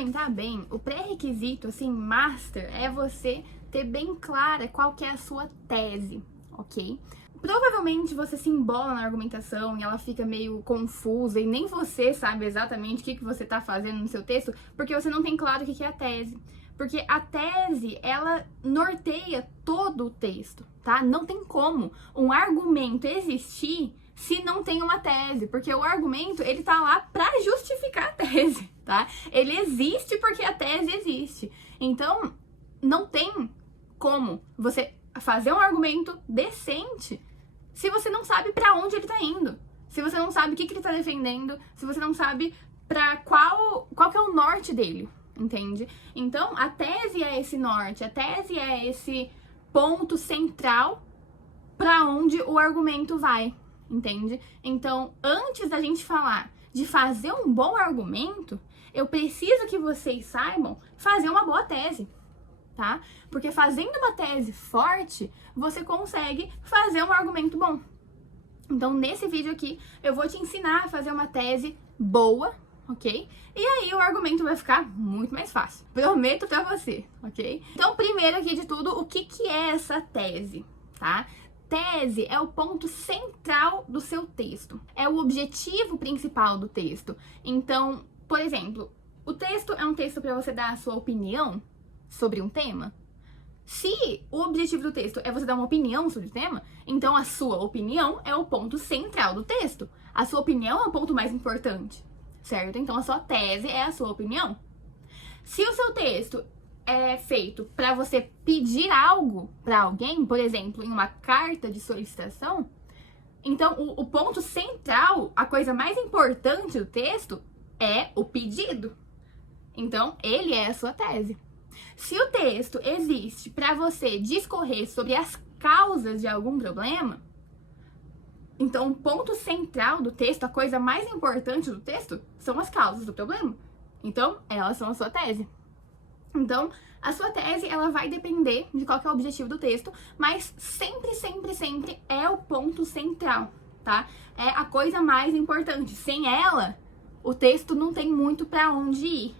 argumentar bem, o pré-requisito, assim, master, é você ter bem clara qual que é a sua tese, ok? Provavelmente você se embola na argumentação e ela fica meio confusa e nem você sabe exatamente o que você tá fazendo no seu texto, porque você não tem claro o que é a tese. Porque a tese, ela norteia todo o texto, tá? Não tem como um argumento existir se não tem uma tese, porque o argumento, ele tá lá pra justificar a tese, tá? Ele existe porque a tese existe. Então, não tem como você fazer um argumento decente se você não sabe pra onde ele tá indo, se você não sabe o que ele tá defendendo, se você não sabe pra qual que é o norte dele, entende? Então, a tese é esse norte, a tese é esse ponto central pra onde o argumento vai, entende? Então, antes da gente falar de fazer um bom argumento, eu preciso que vocês saibam fazer uma boa tese, tá? Porque fazendo uma tese forte, você consegue fazer um argumento bom. Então, nesse vídeo aqui, eu vou te ensinar a fazer uma tese boa, ok? E aí o argumento vai ficar muito mais fácil. Prometo pra você, ok? Então, primeiro aqui de tudo, o que é essa tese, tá? Tese é o ponto central do seu texto. É o objetivo principal do texto. Então, por exemplo, o texto é um texto para você dar a sua opinião sobre um tema. Se o objetivo do texto é você dar uma opinião sobre o tema, então a sua opinião é o ponto central do texto. A sua opinião é o ponto mais importante, certo? Então a sua tese é a sua opinião. Se o seu texto é feito para você pedir algo para alguém, por exemplo, em uma carta de solicitação, então o ponto central, a coisa mais importante do texto é o pedido. Então, ele é a sua tese. Se o texto existe para você discorrer sobre as causas de algum problema, então o ponto central do texto, a coisa mais importante do texto, são as causas do problema. Então, elas são a sua tese. Então, a sua tese, ela vai depender de qual que é o objetivo do texto, mas sempre, sempre, sempre é o ponto central, tá? É a coisa mais importante. Sem ela, o texto não tem muito para onde ir,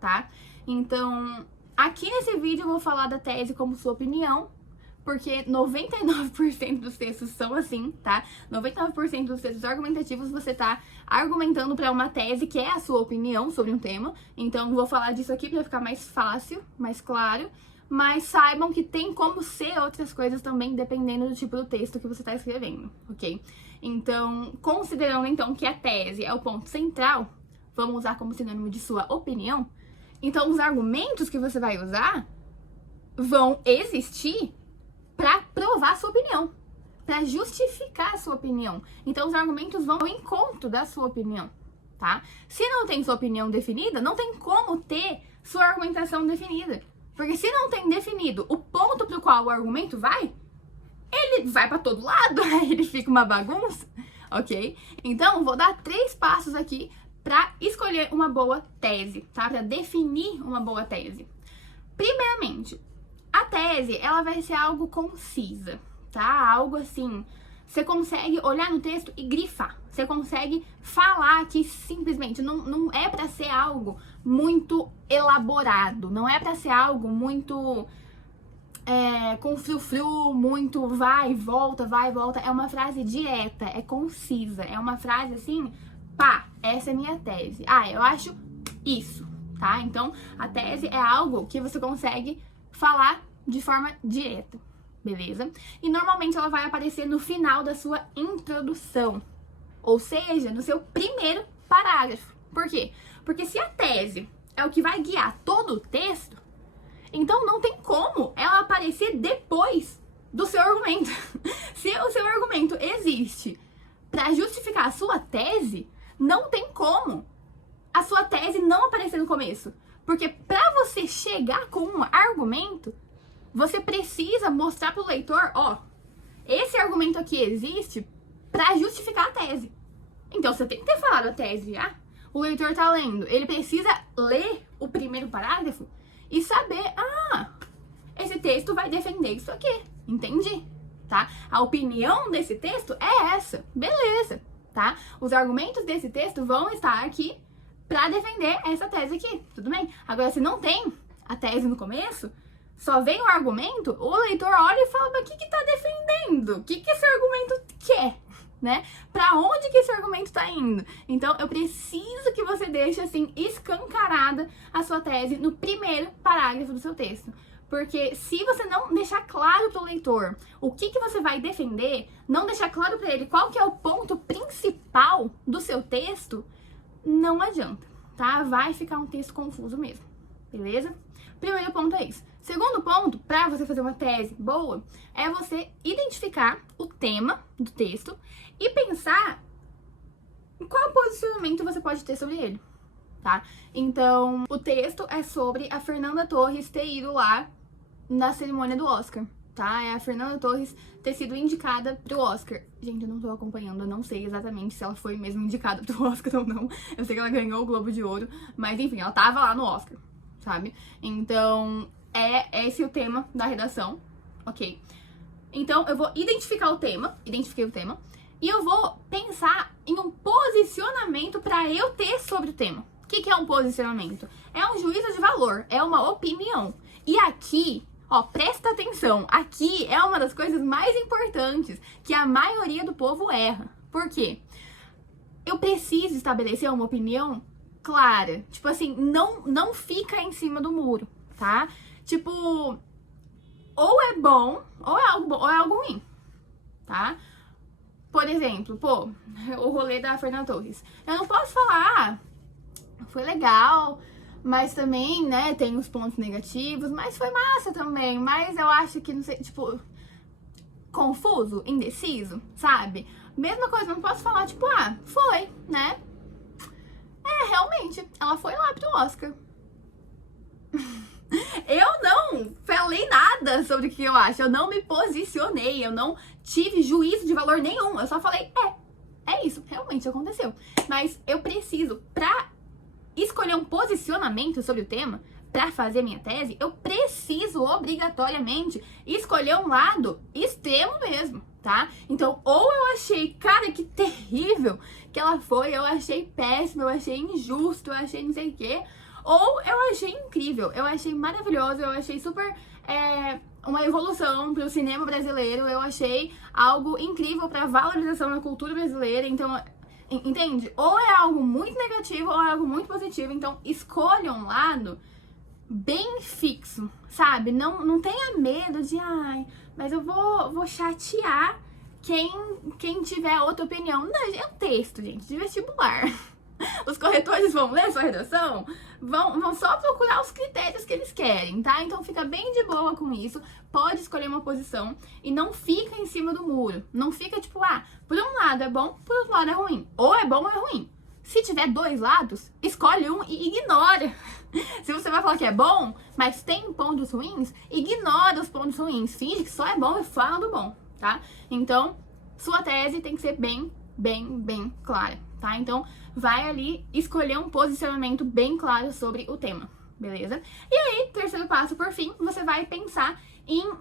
tá? Então, aqui nesse vídeo eu vou falar da tese como sua opinião, porque 99% dos textos são assim, tá? 99% dos textos argumentativos você tá argumentando para uma tese que é a sua opinião sobre um tema. Então, vou falar disso aqui para ficar mais fácil, mais claro. Mas saibam que tem como ser outras coisas também, dependendo do tipo do texto que você tá escrevendo, ok? Então, considerando então que a tese é o ponto central, vamos usar como sinônimo de sua opinião. Então, os argumentos que você vai usar vão existir para provar a sua opinião, para justificar a sua opinião. Então, os argumentos vão ao encontro da sua opinião, tá? Se não tem sua opinião definida, não tem como ter sua argumentação definida. Porque se não tem definido o ponto para o qual o argumento vai, ele vai para todo lado, aí ele fica uma bagunça, ok? Então, vou dar 3 passos aqui para escolher uma boa tese, tá? Para definir uma boa tese. Primeiramente, a tese, ela vai ser algo concisa, tá? Algo assim, você consegue olhar no texto e grifar. Você consegue falar que simplesmente não é para ser algo muito elaborado, não é para ser algo muito com frufru, muito vai, volta, é uma frase direta, é concisa, é uma frase assim, pá, essa é minha tese. Ah, eu acho isso, tá? Então, a tese é algo que você consegue falar de forma direta, beleza? E normalmente ela vai aparecer no final da sua introdução, ou seja, no seu primeiro parágrafo. Por quê? Porque se a tese é o que vai guiar todo o texto, então não tem como ela aparecer depois do seu argumento. Se o seu argumento existe para justificar a sua tese, não tem como a sua tese não aparecer no começo. Porque para você chegar com um argumento, você precisa mostrar para o leitor, ó, esse argumento aqui existe para justificar a tese. Então você tem que ter falado a tese já. O leitor tá lendo, ele precisa ler o primeiro parágrafo e saber, esse texto vai defender isso aqui, entendi, tá? A opinião desse texto é essa, beleza, tá? Os argumentos desse texto vão estar aqui pra defender essa tese aqui, tudo bem? Agora, se não tem a tese no começo, só vem o argumento, o leitor olha e fala, mas o que tá defendendo? O que esse argumento quer? Né? Pra onde que esse argumento tá indo? Então, eu preciso que você deixe, assim, escancarada a sua tese no primeiro parágrafo do seu texto. Porque se você não deixar claro pro leitor o que você vai defender, não deixar claro pra ele qual que é o ponto principal do seu texto, não adianta, tá? Vai ficar um texto confuso mesmo, beleza? Primeiro ponto é isso. Segundo ponto, pra você fazer uma tese boa, é você identificar o tema do texto e pensar em qual posicionamento você pode ter sobre ele, tá? Então, o texto é sobre a Fernanda Torres ter ido lá na cerimônia do Oscar, tá? É a Fernanda Torres ter sido indicada pro Oscar. Gente, eu não tô acompanhando, eu não sei exatamente se ela foi mesmo indicada pro Oscar ou não. Eu sei que ela ganhou o Globo de Ouro, mas enfim, ela tava lá no Oscar, sabe? Então, é esse o tema da redação, ok? Então, eu vou identifiquei o tema, e eu vou pensar em um posicionamento pra eu ter sobre o tema. O que é um posicionamento? É um juízo de valor, é uma opinião. E aqui, ó, presta atenção, aqui é uma das coisas mais importantes que a maioria do povo erra. Por quê? Eu preciso estabelecer uma opinião clara. Tipo assim, não fica em cima do muro, tá? Tipo, ou é bom, ou é algo bom, ou é algo ruim, tá? Por exemplo, pô, o rolê da Fernanda Torres. Eu não posso falar, foi legal, mas também, né, tem os pontos negativos, mas foi massa também, mas eu acho que, não sei, tipo, confuso, indeciso, sabe? Mesma coisa, não posso falar, tipo, foi, né? Realmente, ela foi lá pro Oscar. Eu não falei nada sobre o que eu acho, eu não me posicionei, eu não tive juízo de valor nenhum, eu só falei, é isso, realmente aconteceu. Mas eu preciso, pra escolher um posicionamento sobre o tema, pra fazer minha tese, eu preciso obrigatoriamente escolher um lado extremo mesmo, tá? Então, ou eu achei, cara, que terrível que ela foi, eu achei péssimo, eu achei injusto, eu achei não sei o quê, ou eu achei incrível, eu achei maravilhoso, eu achei super uma evolução pro cinema brasileiro, eu achei algo incrível pra valorização da cultura brasileira, então, entende? Ou é algo muito negativo ou é algo muito positivo, então escolha um lado bem fixo, sabe? Não tenha medo de, mas eu vou chatear quem tiver outra opinião. Não, é um texto, gente, de vestibular. Os corretores vão ler sua redação, vão só procurar os critérios que eles querem, tá? Então fica bem de boa com isso, pode escolher uma posição e não fica em cima do muro. Não fica tipo, por um lado é bom, por outro lado é ruim. Ou é bom ou é ruim. Se tiver dois lados, escolhe um e ignora. Se você vai falar que é bom, mas tem pontos ruins, ignora os pontos ruins. Finge que só é bom e fala do bom, tá? Então, sua tese tem que ser bem clara, tá? Então, vai ali escolher um posicionamento bem claro sobre o tema, beleza? E aí, terceiro passo, por fim, você vai pensar em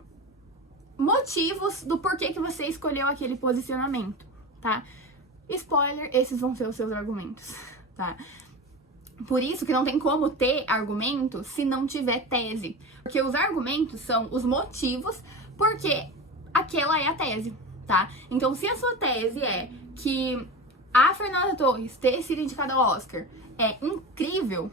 motivos do porquê que você escolheu aquele posicionamento, tá? Spoiler, esses vão ser os seus argumentos, tá? Por isso que não tem como ter argumento se não tiver tese. Porque os argumentos são os motivos porque aquela é a tese, tá? Então, se a sua tese é que a Fernanda Torres ter sido indicada ao Oscar é incrível,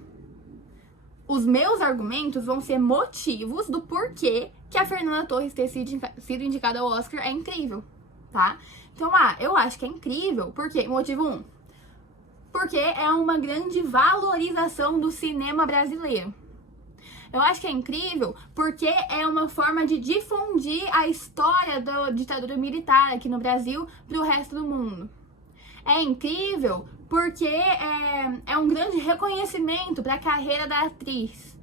os meus argumentos vão ser motivos do porquê que a Fernanda Torres ter sido indicada ao Oscar é incrível, tá? Então, eu acho que é incrível, porque, motivo 1, porque é uma grande valorização do cinema brasileiro. Eu acho que é incrível porque é uma forma de difundir a história da ditadura militar aqui no Brasil para o resto do mundo. É incrível porque é um grande reconhecimento para a carreira da atriz.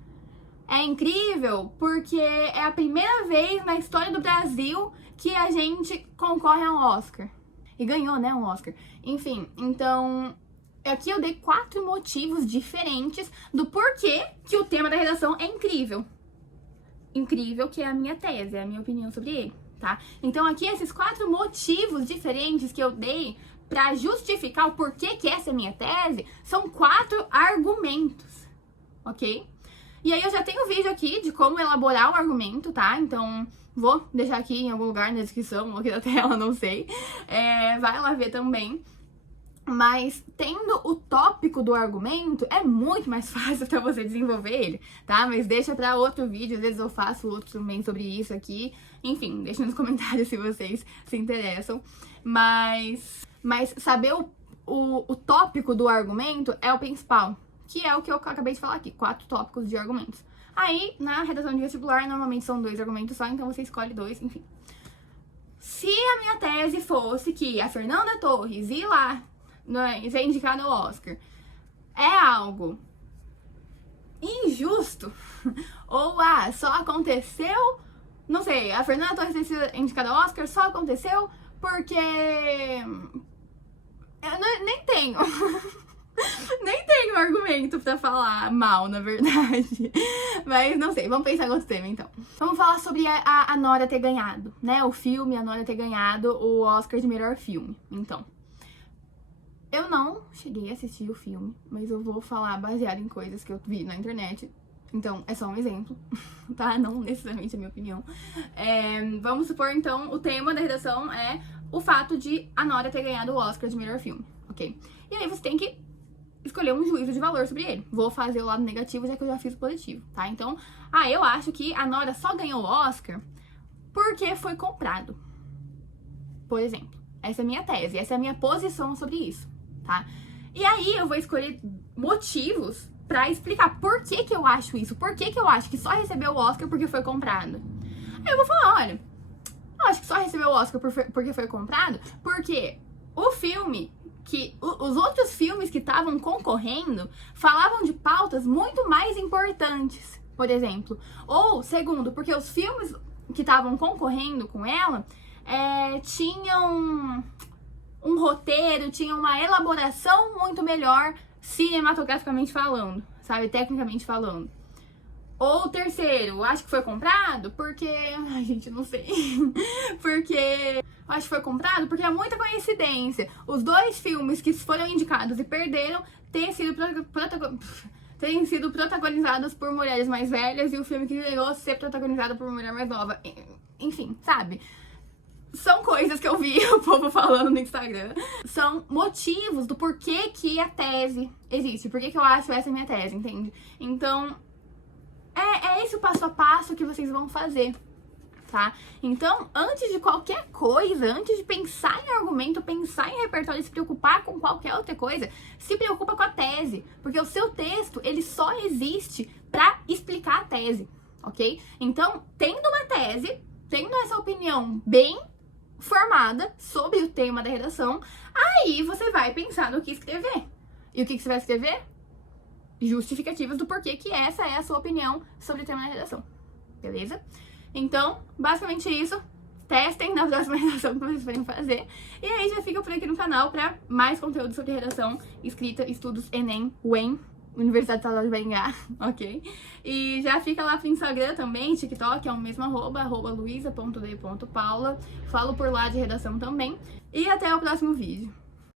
É incrível porque é a primeira vez na história do Brasil que a gente concorre a um Oscar. E ganhou, né, um Oscar. Enfim, então, aqui eu dei 4 motivos diferentes do porquê que o tema da redação é incrível. Incrível, que é a minha tese, é a minha opinião sobre ele, tá? Então, aqui esses 4 motivos diferentes que eu dei para justificar o porquê que essa é minha tese, são 4 argumentos, ok? E aí eu já tenho vídeo aqui de como elaborar o argumento, tá? Então vou deixar aqui em algum lugar na descrição ou aqui na tela, não sei. Vai lá ver também. Mas tendo o tópico do argumento, é muito mais fácil pra você desenvolver ele, tá? Mas deixa pra outro vídeo, às vezes eu faço outro também sobre isso aqui. Enfim, deixa nos comentários se vocês se interessam. Mas saber o tópico do argumento é o principal, que é o que eu acabei de falar aqui, 4 tópicos de argumentos. Aí, na redação de vestibular, normalmente são 2 argumentos só, então você escolhe 2, enfim. Se a minha tese fosse que a Fernanda Torres ir lá ser indicada ao Oscar é algo injusto, ou só aconteceu, não sei, a Fernanda Torres ter sido indicada ao Oscar só aconteceu porque eu nem tenho nem tenho argumento pra falar mal, na verdade. Mas não sei, vamos pensar em outro tema então. Vamos falar sobre a Nora ter ganhado, né? O filme, a Nora ter ganhado o Oscar de melhor filme. Então, eu não cheguei a assistir o filme, mas eu vou falar baseado em coisas que eu vi na internet. Então, é só um exemplo, tá? Não necessariamente a minha opinião. Vamos supor, então, o tema da redação é o fato de a Nora ter ganhado o Oscar de melhor filme, ok? E aí você tem que escolher um juízo de valor sobre ele. Vou fazer o lado negativo, já que eu já fiz o positivo, tá? Então, eu acho que a Nora só ganhou o Oscar porque foi comprado. Por exemplo, essa é a minha tese, essa é a minha posição sobre isso, tá? E aí eu vou escolher motivos pra explicar por que que eu acho isso, por que que eu acho que só recebeu o Oscar porque foi comprado. Aí eu vou falar, olha, eu acho que só recebeu o Oscar porque foi comprado, porque o filme os outros filmes que estavam concorrendo falavam de pautas muito mais importantes, por exemplo. Ou, segundo, porque os filmes que estavam concorrendo com ela tinham um roteiro, tinham uma elaboração muito melhor cinematograficamente falando, sabe? Tecnicamente falando. Ou terceiro, acho que foi comprado porque... Ai, gente, não sei. Porque... Acho que foi comprado porque é muita coincidência. Os 2 filmes que foram indicados e perderam terem sido protagonizados por mulheres mais velhas e o filme que ganhou ser protagonizado por uma mulher mais nova. Enfim, sabe? São coisas que eu vi o povo falando no Instagram. São motivos do porquê que a tese existe. Por que eu acho essa minha tese, entende? Então, é esse o passo a passo que vocês vão fazer, tá? Então, antes de qualquer coisa, antes de pensar em argumento, pensar em repertório, se preocupar com qualquer outra coisa, se preocupa com a tese, porque o seu texto, ele só existe pra explicar a tese, ok? Então, tendo uma tese, tendo essa opinião bem formada sobre o tema da redação, aí você vai pensar no que escrever. E o que você vai escrever? Justificativas do porquê que essa é a sua opinião sobre o tema da redação, beleza? Então, basicamente isso. Testem na próxima redação que vocês forem fazer. E aí já fica por aqui no canal pra mais conteúdo sobre redação, escrita, estudos, Enem, UEM, Universidade Estadual de Maringá, ok? E já fica lá pro Instagram também, TikTok, é o mesmo @, luisa.d.paula. Falo por lá de redação também. E até o próximo vídeo.